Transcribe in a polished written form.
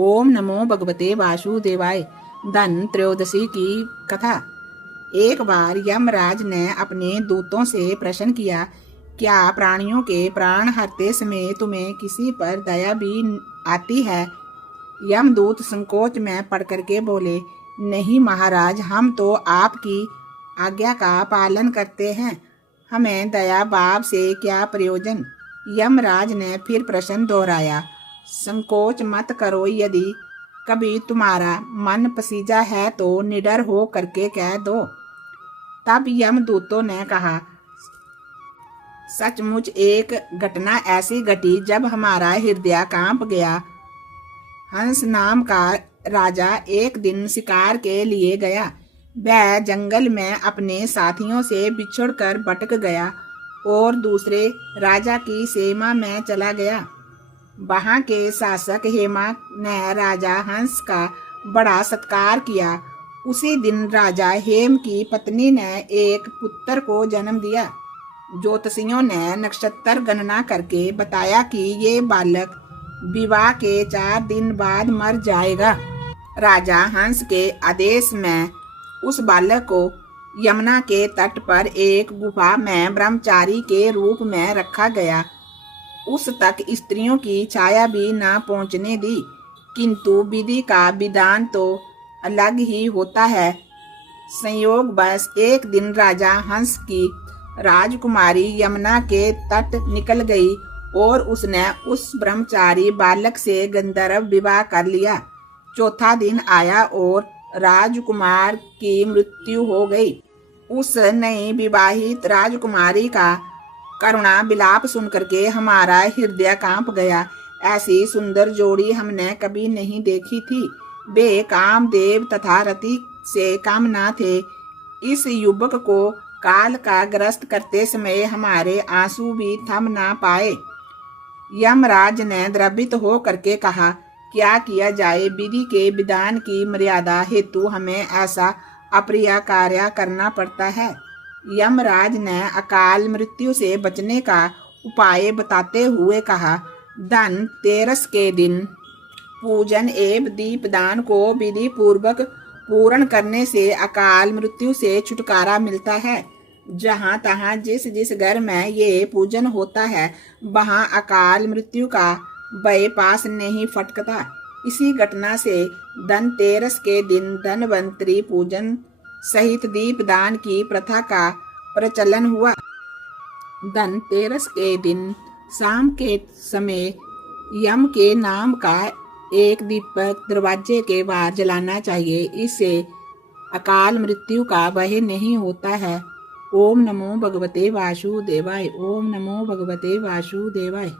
ओम नमो भगवते वासुदेवाय। धन त्रयोदशी की कथा। एक बार यमराज ने अपने दूतों से प्रश्न किया, क्या प्राणियों के प्राण हरते समय तुम्हें किसी पर दया भी आती है? यमदूत संकोच में पड़ करके बोले, नहीं महाराज, हम तो आपकी आज्ञा का पालन करते हैं, हमें दया भाव से क्या प्रयोजन। यमराज ने फिर प्रश्न दोहराया, संकोच मत करो, यदि कभी तुम्हारा मन पसीजा है तो निडर हो करके कह दो। तब यमदूतों ने कहा, सचमुच एक घटना ऐसी घटी जब हमारा हृदय कांप गया। हंस नाम का राजा एक दिन शिकार के लिए गया। वह जंगल में अपने साथियों से बिछुड़कर भटक गया और दूसरे राजा की सेना में चला गया। वहां के शासक हेमा ने राजा हंस का बड़ा सत्कार किया। उसी दिन राजा हेम की पत्नी ने एक पुत्र को जन्म दिया। ज्योतिषियों ने नक्षत्र गणना करके बताया कि ये बालक विवाह के 4 दिन बाद मर जाएगा। राजा हंस के आदेश में उस बालक को यमुना के तट पर एक गुफा में ब्रह्मचारी के रूप में रखा गया। उस तक स्त्रियों की छाया भी ना पहुंचने दी। किंतु विधि का विधान तो अलग ही होता है। संयोग बस एक दिन राजा हंस की राजकुमारी यमुना के तट निकल गई और उसने उस ब्रह्मचारी बालक से गंधर्व विवाह कर लिया। चौथा दिन आया और राजकुमार की मृत्यु हो गई। उस नई विवाहित राजकुमारी का करुणा विलाप सुन करके हमारा हृदय कांप गया। ऐसी सुंदर जोड़ी हमने कभी नहीं देखी थी। वे कामदेव तथा रति से कम न थे। इस युवक को काल का ग्रस्त करते समय हमारे आंसू भी थम ना पाए। यमराज ने द्रवित हो करके कहा, क्या किया जाए, विधि के विधान की मर्यादा हेतु हमें ऐसा अप्रिय कार्य करना पड़ता है। यमराज ने अकाल मृत्यु से बचने का उपाय बताते हुए कहा, धनतेरस के दिन पूजन एवं दीपदान को विधि पूर्वक पूर्ण करने से अकाल मृत्यु से छुटकारा मिलता है। जहाँ तहाँ जिस जिस घर में ये पूजन होता है वहाँ अकाल मृत्यु का भय पास नहीं फटकता। इसी घटना से धनतेरस के दिन धनवंतरी पूजन सहित दीपदान की प्रथा का प्रचलन हुआ। धनतेरस के दिन शाम के समय यम के नाम का एक दीपक दरवाजे के बाहर जलाना चाहिए। इससे अकाल मृत्यु का भय नहीं होता है। ओम नमो भगवते वासुदेवाय। ओम नमो भगवते वासुदेवाय।